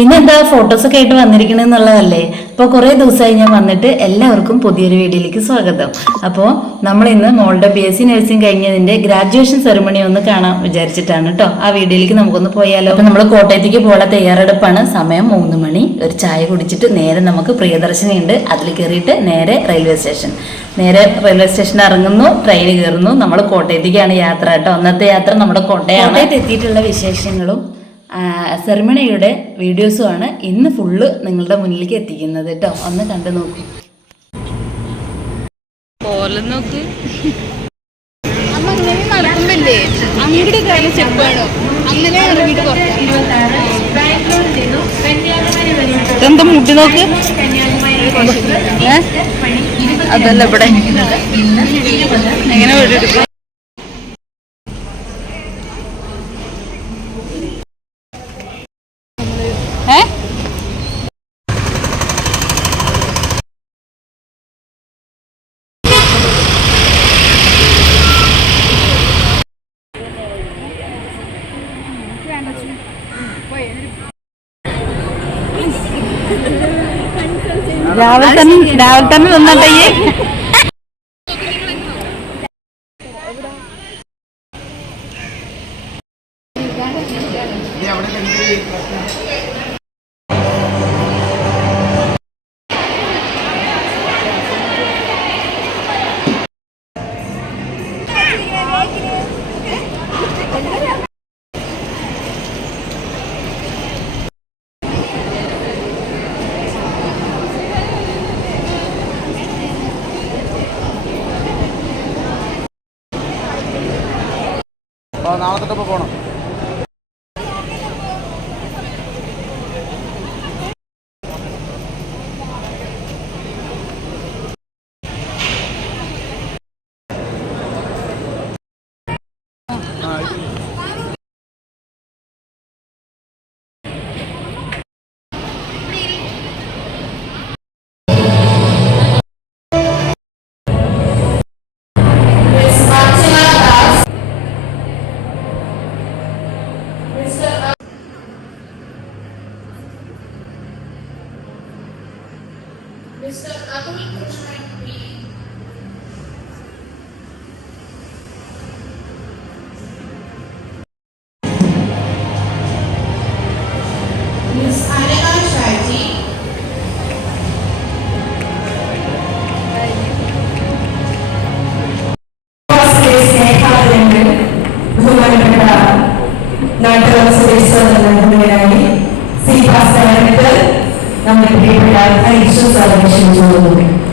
ഇന്നെന്താ ഫോട്ടോസൊക്കെ ആയിട്ട് വന്നിരിക്കണെന്നുള്ളതല്ലേ. അപ്പോൾ കുറേ ദിവസമായി ഞാൻ വന്നിട്ട് എല്ലാവർക്കും പുതിയൊരു വീഡിയോയിലേക്ക് സ്വാഗതം. അപ്പോൾ നമ്മൾ ഇന്ന് മോളുടെ BSc നഴ്സിംഗ് കഴിഞ്ഞതിൻ്റെ ഗ്രാജുവേഷൻ സെറിമണി ഒന്ന് കാണാൻ വിചാരിച്ചിട്ടാണ് കേട്ടോ. ആ വീഡിയോയിലേക്ക് നമുക്കൊന്ന് പോയാലോ. അപ്പോൾ നമ്മൾ കോട്ടയത്തേക്ക് പോകാൻ തയ്യാറെടുപ്പാണ്. സമയം 3 മണി. ഒരു ചായ കുടിച്ചിട്ട് നേരെ നമുക്ക് പ്രിയദർശിനി ഉണ്ട്, അതിൽ കയറിയിട്ട് നേരെ റെയിൽവേ സ്റ്റേഷൻ ഇറങ്ങുന്നു, ട്രെയിൻ കയറുന്നു. നമ്മൾ കോട്ടയത്തേക്കാണ് യാത്ര കേട്ടോ. അന്നത്തെ യാത്ര നമ്മുടെ കോട്ടയത്ത് എത്തിയിട്ടുള്ള വിശേഷങ്ങളും സെറിമണിയുടെ വീഡിയോസുമാണ് ഇന്ന് ഫുള്ള് നിങ്ങളുടെ മുന്നിലേക്ക് എത്തിക്കുന്നത് കേട്ടോ. ഒന്ന് കണ്ടു നോക്കൂ. എന്താ മുട്ടി നോക്ക്, അതല്ല ഇവിടെ എങ്ങനെ വീടെടുക്കും. രാവിലെ തന്നെ നിന്നട്ടെ. നാളെ തൊട്ടപ്പോൾ പോകണം. Mr. Atul Krishna B. Ms. Anila Shaji. നമ്മുടെ പ്രിയപ്പെട്ട ഐശ്വര്യ